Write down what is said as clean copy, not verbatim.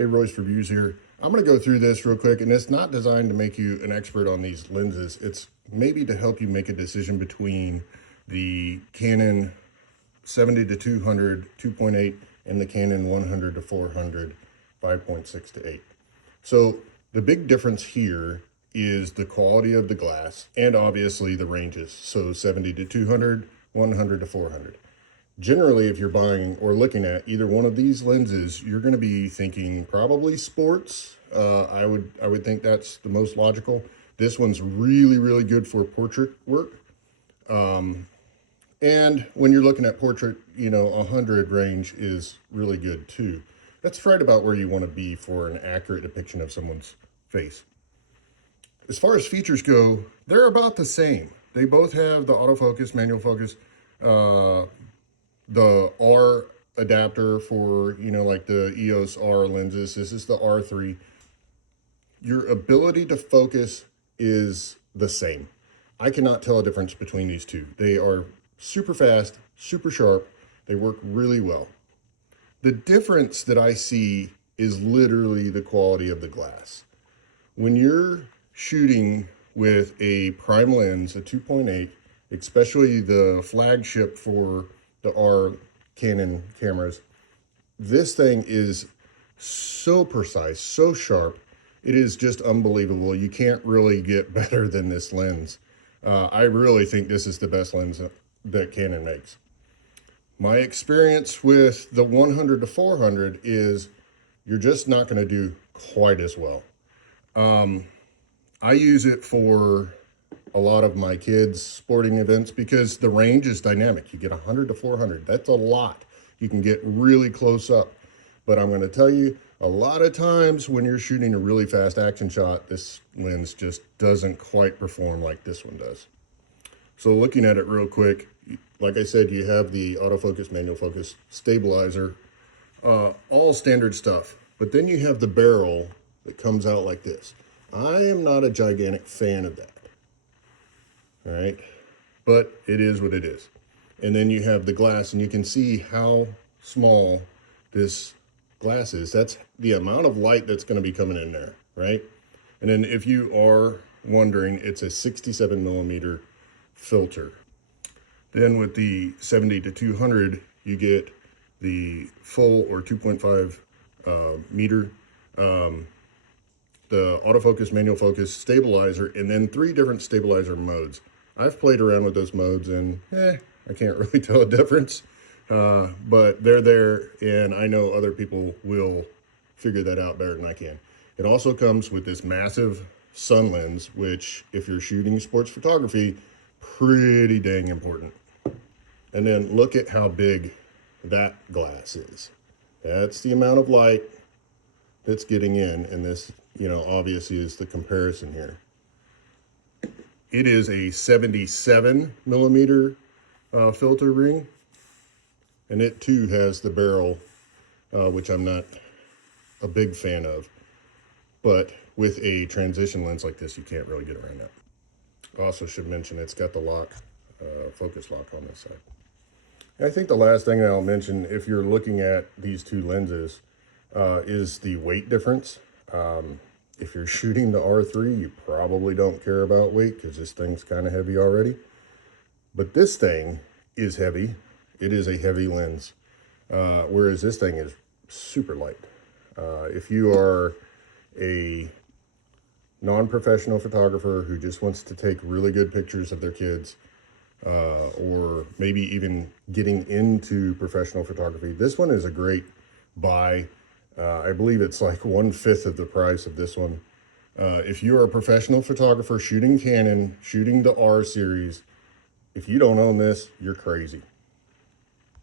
Hey, Royce Reviews here. I'm going to go through this real quick, and it's not designed to make you an expert on these lenses. It's maybe to help you make a decision between the Canon 70 to 200 2.8 and the Canon 100 to 400 5.6 to 8. So the big difference here is the quality of the glass and obviously the ranges. So 70 to 200, 100 to 400. Generally, if you're buying or looking at either one of these lenses, you're going to be thinking probably sports. I would think that's the most logical. This one's really good for portrait work. And when you're looking at portrait, 100 range is really good too. That's right about where you want to be for an accurate depiction of someone's face. As far as features go, they're about the same. They both have the autofocus, manual focus, the R adapter for, like the EOS R lenses. This is the R3. Your ability to focus is the same. I cannot tell a difference between these two. They are super fast, super sharp. They work really well. The difference that I see is literally the quality of the glass. When you're shooting with a prime lens, a 2.8, especially the flagship for the R Canon cameras, this thing is so precise, so sharp. It is just unbelievable. You can't really get better than this lens. I really think this is the best lens that Canon makes. My experience with the 100 to 400 is you're just not going to do quite as well. I use it for a lot of my kids' sporting events because the range is dynamic. You get 100 to 400. That's a lot. You can get really close up. But I'm going to tell you, a lot of times when you're shooting a really fast action shot, this lens just doesn't quite perform like this one does. So looking at it real quick, like I said, you have the autofocus, manual focus, stabilizer, all standard stuff. But then you have the barrel that comes out like this. I am not a gigantic fan of that. All right, but it is what it is. And then you have the glass, and you can see how small this glass is. That's the amount of light that's going to be coming in there, right? And then if you are wondering, it's a 67 millimeter filter. Then with the 70 to 200, you get the full or 2.5 meter, the autofocus, manual focus, stabilizer, and then 3 different stabilizer modes. I've played around with those modes and I can't really tell a difference, but they're there, and I know other people will figure that out better than I can. It also comes with this massive sun lens, which if you're shooting sports photography, pretty dang important. And then look at how big that glass is. That's the amount of light that's getting in, and this, obviously is the comparison here. It is a 77 millimeter filter ring, and it too has the barrel, which I'm not a big fan of, but with a transition lens like this, you can't really get around that. Also should mention it's got the lock, focus lock on this side. And I think the last thing that I'll mention, if you're looking at these two lenses, is the weight difference. If you're shooting the R3, you probably don't care about weight because this thing's kind of heavy already. But this thing is heavy. It is a heavy lens, whereas this thing is super light. If you are a non-professional photographer who just wants to take really good pictures of their kids, or maybe even getting into professional photography, this one is a great buy. I believe it's like 1/5 of the price of this one. If you are a professional photographer shooting Canon, shooting the R series, if you don't own this, you're crazy.